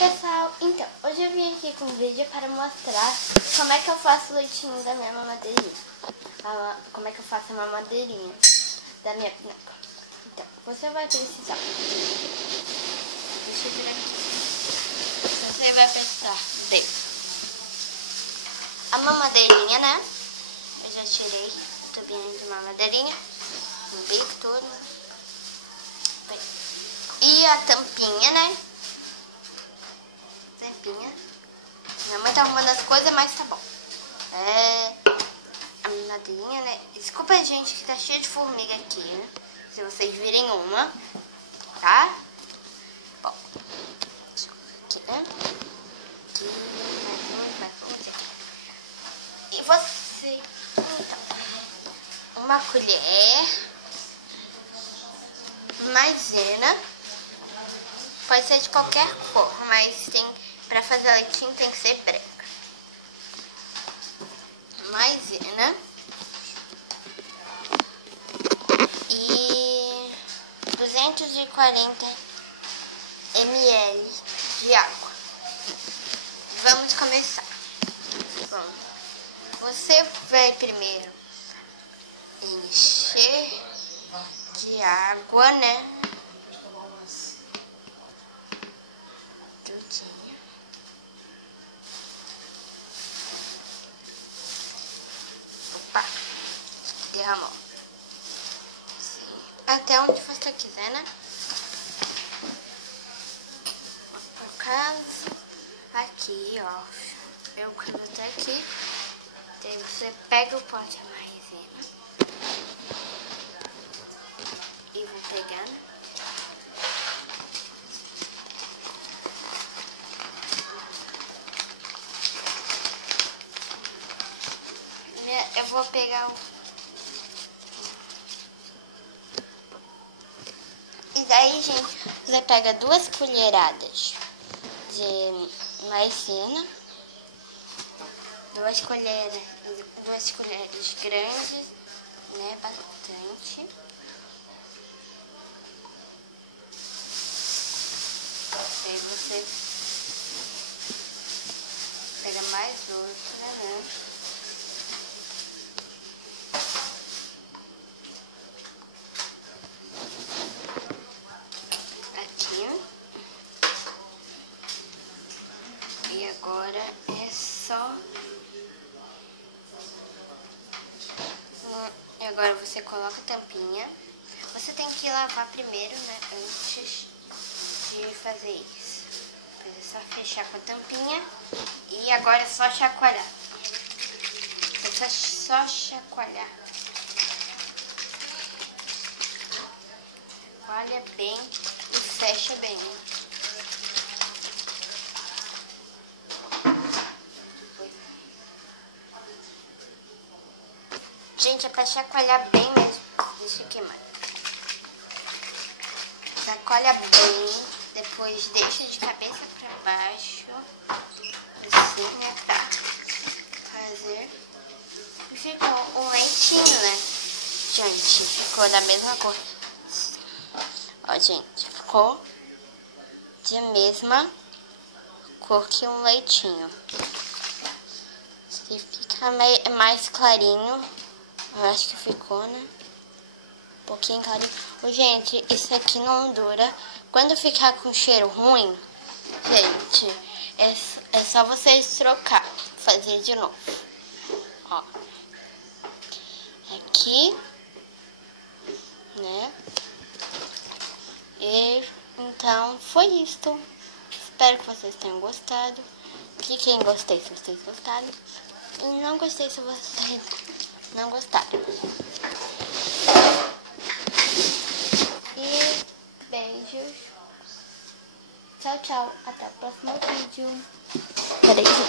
Pessoal, então, hoje eu vim aqui com um vídeo para mostrar como é que eu faço o leitinho da minha mamadeirinha. Como é que eu faço a mamadeirinha da minha boneca. Então, você vai precisar. Deixa eu virar aqui. Você vai precisar de a mamadeirinha, né? Eu já tirei o tubinho de mamadeirinha, o bico todo. E a tampinha, né? Tampinha. Minha mãe tá arrumando as coisas, mas tá bom. A mamadeirinha, né? Desculpa, gente, que tá cheio de formiga aqui, né? Se vocês virem uma, tá? Bom, aqui, né? E você, então, uma colher, maisena, pode ser de qualquer cor, mas pra fazer leitinho tem que ser branca. Maisena e 240 ml de água. Vamos começar. Bom, você vai primeiro encher de água, né? Tudinho. Opa, derramou. Sim. Até onde você quiser, né? No caso, aqui, ó. Eu quero até aqui. Daí você pega o pote de maisena e vou pegando. Eu vou pegar o... E daí, gente, você pega 2 colheradas de maisena, 2 colheres grandes, né, bastante. Aí você pega mais outra, né? E agora é só... E agora você coloca a tampinha. Você tem que lavar primeiro, né? Antes de fazer isso. Depois é só fechar com a tampinha. E agora é só chacoalhar. É só chacoalhar. Chacoalha bem e fecha bem. Gente, é pra chacoalhar bem mesmo. Deixa eu queimar. Chacoalha bem. Depois deixa de cabeça pra baixo. Assim, né? Pra fazer. E ficou um leitinho, né? Gente, ficou da mesma cor. Ó, gente, ficou de mesma cor que um leitinho. Se fica mais clarinho, eu acho que ficou, né? Um pouquinho clarinho. Ô, gente, isso aqui não dura. Quando ficar com cheiro ruim, gente, é só vocês trocar. Fazer de novo. Ó. Aqui. Né? E então foi isto. Espero que vocês tenham gostado. Cliquem em gostei se vocês gostaram. E não gostei se vocês não gostaram. E beijos. Tchau, tchau. Até o próximo vídeo. Peraí, gente.